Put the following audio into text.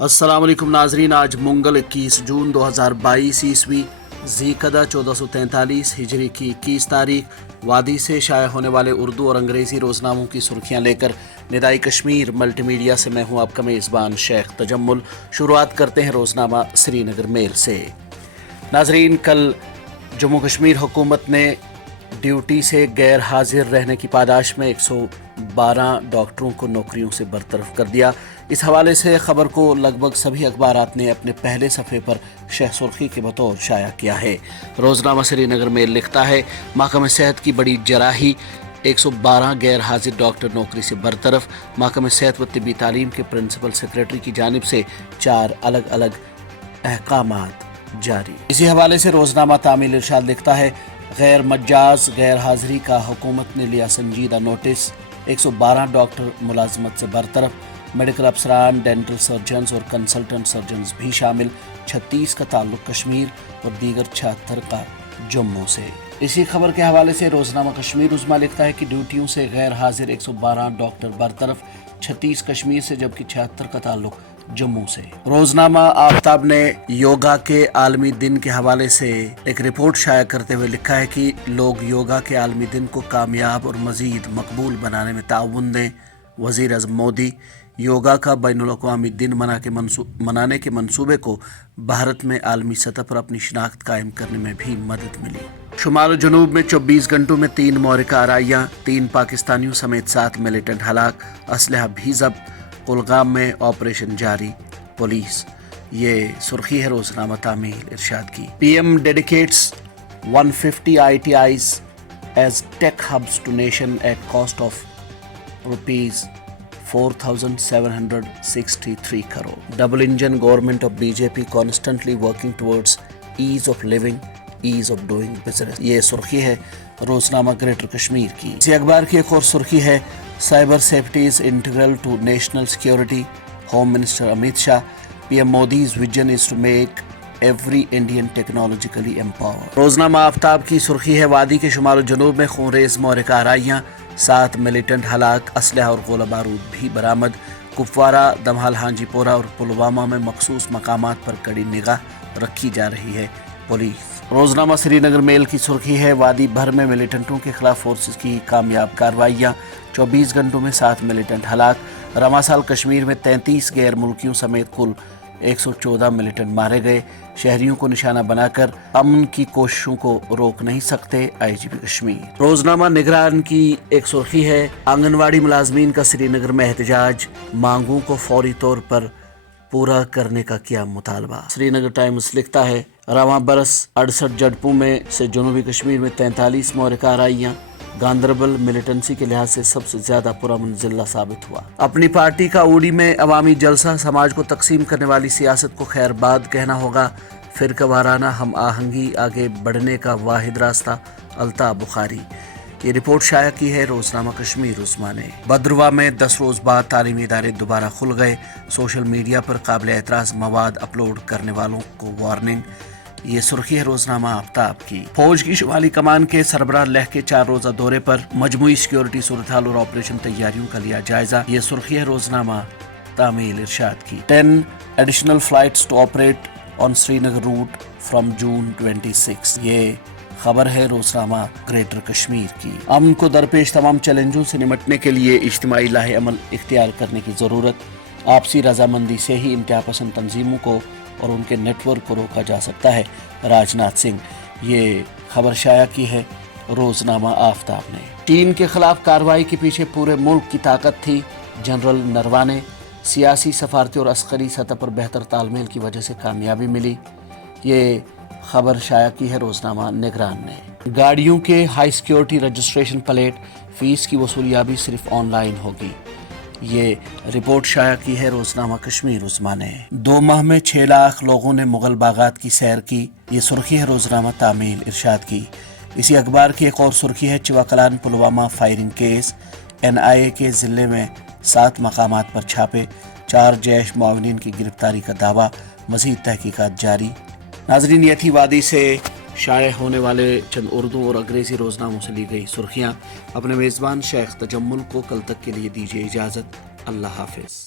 السلام علیکم ناظرین، آج منگل 21 جون 2022 عیسوی ذی قعدہ 1443 ہجری کی 21 تاریخ وادی سے شائع ہونے والے اردو اور انگریزی روزناموں کی سرخیاں لے کر ندائی کشمیر ملٹی میڈیا سے میں ہوں آپ کا میزبان شیخ تجمل۔ شروعات کرتے ہیں روزنامہ سری نگر میل سے۔ ناظرین، کل جموں کشمیر حکومت نے ڈیوٹی سے غیر حاضر رہنے کی پاداش میں 112 ڈاکٹروں کو نوکریوں سے برطرف کر دیا۔ اس حوالے سے خبر کو لگ بھگ سبھی اخبارات نے اپنے پہلے صفحے پر شہ سرخی کے بطور شائع کیا ہے۔ روزنامہ سری نگر میل لکھتا ہے، محکمہ صحت کی بڑی جراحی، 112 غیر حاضر ڈاکٹر نوکری سے برطرف۔ محکمہ صحت و طبی تعلیم کے پرنسپل سیکریٹری کی جانب سے 4 الگ الگ احکامات جاری۔ اسی حوالے سے روزنامہ تعمیل ارشاد لکھتا ہے، غیر مجاز غیر حاضری کا حکومت نے لیا سنجیدہ نوٹس، 112 ڈاکٹر ملازمت سے برطرف۔ میڈیکل افسران، ڈینٹل سرجنز اور کنسلٹنٹ سرجنز بھی شامل۔ 36 کا تعلق کشمیر اور دیگر 76 کا جموں سے۔ اسی خبر کے حوالے سے روزنامہ کشمیر عظمیٰ لکھتا ہے کہ ڈیوٹیوں سے غیر حاضر 112 ڈاکٹر برطرف، 36 کشمیر سے جبکہ 76 کا تعلق جموں سے۔ روزنامہ آفتاب نے یوگا کے عالمی دن کے حوالے سے ایک رپورٹ شائع کرتے ہوئے لکھا ہے کہ لوگ یوگا کے عالمی دن کو کامیاب اور مزید مقبول بنانے میں تعاون دیں۔ وزیر اعظم مودی، یوگا کا بین الاقوامی دن منانے کے منصوبے کو بھارت میں عالمی سطح پر اپنی شناخت قائم کرنے میں بھی مدد ملی۔ شمال و جنوب میں 24 گھنٹوں میں 3 محرکہ آرائیاں، 3 پاکستانیوں سمیت 7 ملیٹنٹ ہلاک، اسلحہ بھی ضبط۔ کلگام میں آپریشن جاری، پولیس۔ یہ سرخی ہے روزنامہ تعمیل ارشاد کی۔ P M dedicates 150 ITIs as tech hubs to nation at cost of rupees 4,763 crore. Double engine government of BJP constantly working towards ease of living, ease of doing business. یہ سرخی ہے روزنامہ گریٹر کشمیر کی۔ اسی اخبار کی ایک اور سرخی ہے، cyber safety is integral to national security, home minister Amit Shah. P M Modi's vision is to make every Indian technologically empower. روزنامہ آفتاب کی سرخی ہے، وادی کے شمال و جنوب میں خونریز محرکہ آرائیاں، 7 ملیٹنٹ ہلاک، اسلحہ اور گولہ بارود بھی برآمد۔ کپوارہ، دمہال، ہانجی پورہ اور پلوامہ میں مخصوص مقامات پر کڑی نگاہ رکھی جا رہی ہے پولیس۔ روزنامہ سری نگر میل کی سرخی ہے، وادی بھر میں ملیٹنٹوں کے خلاف فورسز کی کامیاب کارروائیاں، 24 گھنٹوں میں 7 ملیٹنٹ ہلاک۔ رواں سال کشمیر میں 33 غیر ملکیوں سمیت کل 114 ملیٹنٹ مارے گئے۔ شہریوں کو نشانہ بنا کر امن کی کوششوں کو روک نہیں سکتے، IGP کشمیر۔ روزنامہ نگران کی ایک سرخی ہے، آنگن واڑی ملازمین کا سری نگر میں احتجاج، مانگوں کو فوری طور پر پورا کرنے کا کیا مطالبہ۔ سری نگر ٹائمز لکھتا ہے، رواں برس 68 جھڑپوں میں سے جنوبی کشمیر میں 43 محرکہ آرائیاں، گاندربل ملیٹنسی کے لحاظ سے سب سے زیادہ پرامن ضلع ثابت ہوا۔ اپنی پارٹی کا اوڑی میں عوامی جلسہ، سماج کو تقسیم کرنے والی سیاست کو خیر باد کہنا ہوگا، فرقہ وارانہ ہم آہنگی آگے بڑھنے کا واحد راستہ، الطاف بخاری۔ یہ رپورٹ شائع کی ہے روزنامہ کشمیر عظمیٰ نے۔ بدرواہ میں 10 روز بعد تعلیمی ادارے دوبارہ کھل گئے، سوشل میڈیا پر قابل اعتراض مواد اپلوڈ کرنے والوں کو وارننگ۔ یہ سرخی ہے روزنامہ آفتاب کی۔ فوج کی شمالی کمان کے سربراہ لہ کے 4 روزہ دورے پر، مجموعی سیکیورٹی صورتحال اور آپریشن تیاریوں کا لیا جائزہ۔ یہ سرخی ہے روزنامہ تعمیل ارشاد کی۔ 10 additional flights to operate on Srinagar route from June 26۔ یہ خبر ہے روزنامہ گریٹر کشمیر کی۔ امن کو درپیش تمام چیلنجوں سے نمٹنے کے لیے اجتماعی لاہ عمل اختیار کرنے کی ضرورت، آپسی رضامندی سے ہی انتہا پسند تنظیموں کو اور ان کے نیٹ ورک کو روکا جا سکتا ہے، راجناتھ سنگھ۔ یہ خبر شائع کی ہے روزنامہ آفتاب نے۔ چین کے خلاف کارروائی کے پیچھے پورے ملک کی طاقت تھی، جنرل نروانے۔ سیاسی، سفارتی اور عسکری سطح پر بہتر تال میل کی وجہ سے کامیابی ملی۔ یہ خبر شائع کی ہے روزنامہ نگران نے۔ گاڑیوں کے high security registration plate, fee کی وصولیابی صرف آن لائن ہوگی۔ یہ رپورٹ شائع کی ہے روزنامہ کشمیر عظمیٰ نے۔ 2 ماہ میں 6 لاکھ لوگوں نے مغل باغات کی سیر کی۔ یہ سرخی ہے روزنامہ تعمیل ارشاد کی۔ اسی اخبار کی ایک اور سرخی ہے، چوکلان پلوامہ فائرنگ کیس، NIA کے ضلع میں 7 مقامات پر چھاپے، 4 جیش معاونین کی گرفتاری کا دعویٰ، مزید تحقیقات جاری۔ ناظرین، یہ تھی وادی سے شائع ہونے والے چند اردو اور انگریزی روزناموں سے لی گئی سرخیاں۔ اپنے میزبان شیخ تجمل کو کل تک کے لیے دیجیے اجازت۔ اللہ حافظ۔